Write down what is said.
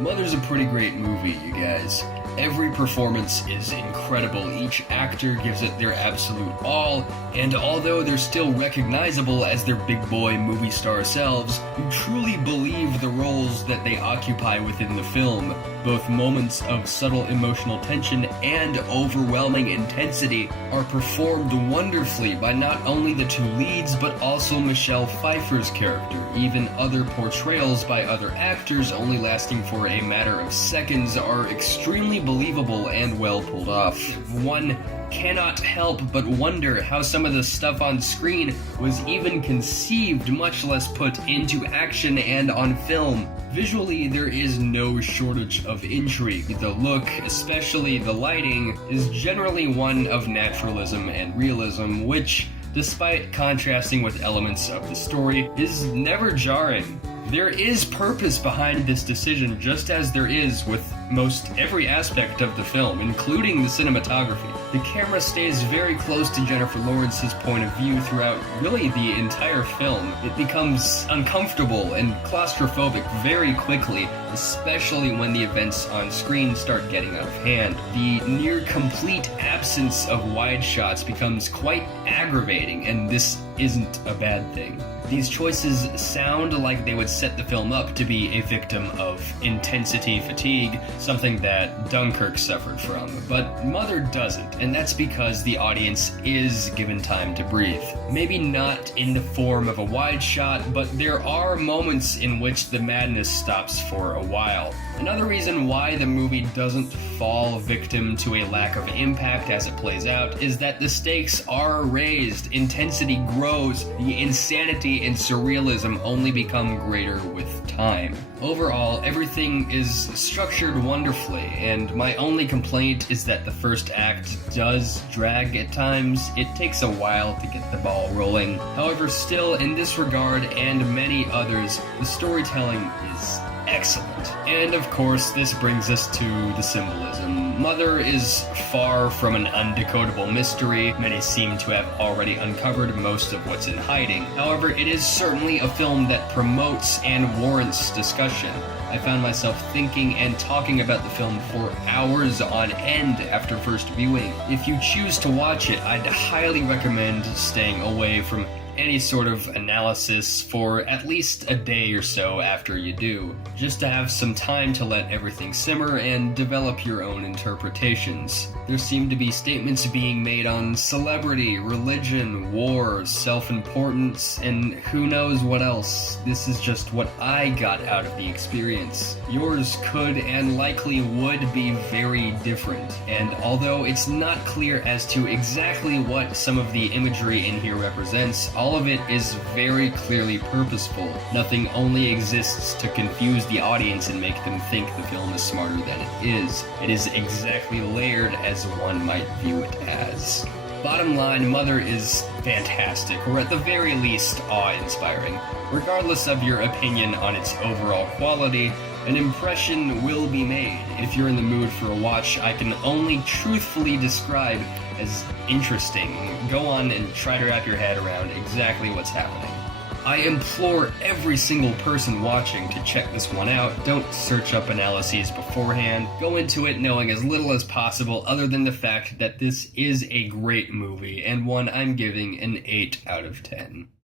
Mother's a pretty great movie, you guys. Every performance is incredible, each actor gives it their absolute all, and although they're still recognizable as their big boy movie star selves, you truly believe the roles that they occupy within the film. Both moments of subtle emotional tension and overwhelming intensity are performed wonderfully by not only the two leads, but also Michelle Pfeiffer's character. Even other portrayals by other actors, only lasting for a matter of seconds, are extremely believable and well pulled off. One cannot help but wonder how some of the stuff on screen was even conceived, much less put into action and on film. Visually, there is no shortage of intrigue. The look, especially the lighting, is generally one of naturalism and realism, which, despite contrasting with elements of the story, is never jarring. There is purpose behind this decision, just as there is with most every aspect of the film, including the cinematography. The camera stays very close to Jennifer Lawrence's point of view throughout really the entire film. It becomes uncomfortable and claustrophobic very quickly, especially when the events on screen start getting out of hand. The near complete absence of wide shots becomes quite aggravating, and this isn't a bad thing. These choices sound like they would set the film up to be a victim of intensity fatigue, something that Dunkirk suffered from, but Mother doesn't, and that's because the audience is given time to breathe. Maybe not in the form of a wide shot, but there are moments in which the madness stops for a while. Another reason why the movie doesn't fall victim to a lack of impact as it plays out is that the stakes are raised, intensity grows, the insanity and surrealism only become greater with time. Overall, everything is structured wonderfully, and my only complaint is that the first act does drag at times. It takes a while to get the ball rolling. However, still, in this regard and many others, the storytelling is excellent. And of course, this brings us to the symbolism. Mother is far from an undecodable mystery. Many seem to have already uncovered most of what's in hiding. However, it is certainly a film that promotes and warrants discussion. I found myself thinking and talking about the film for hours on end after first viewing. If you choose to watch it, I'd highly recommend staying away from any sort of analysis for at least a day or so after you do, just to have some time to let everything simmer and develop your own interpretations. There seem to be statements being made on celebrity, religion, war, self-importance, and who knows what else. This is just what I got out of the experience. Yours could and likely would be very different, and although it's not clear as to exactly what some of the imagery in here represents, all of it is very clearly purposeful. Nothing only exists to confuse the audience and make them think the film is smarter than it is. It is exactly layered as one might view it as. Bottom line, Mother is fantastic, or at the very least, awe-inspiring. Regardless of your opinion on its overall quality, an impression will be made. If you're in the mood for a watch I can only truthfully describe as interesting, go on and try to wrap your head around exactly what's happening. I implore every single person watching to check this one out. Don't search up analyses beforehand. Go into it knowing as little as possible other than the fact that this is a great movie, and one I'm giving an 8 out of 10.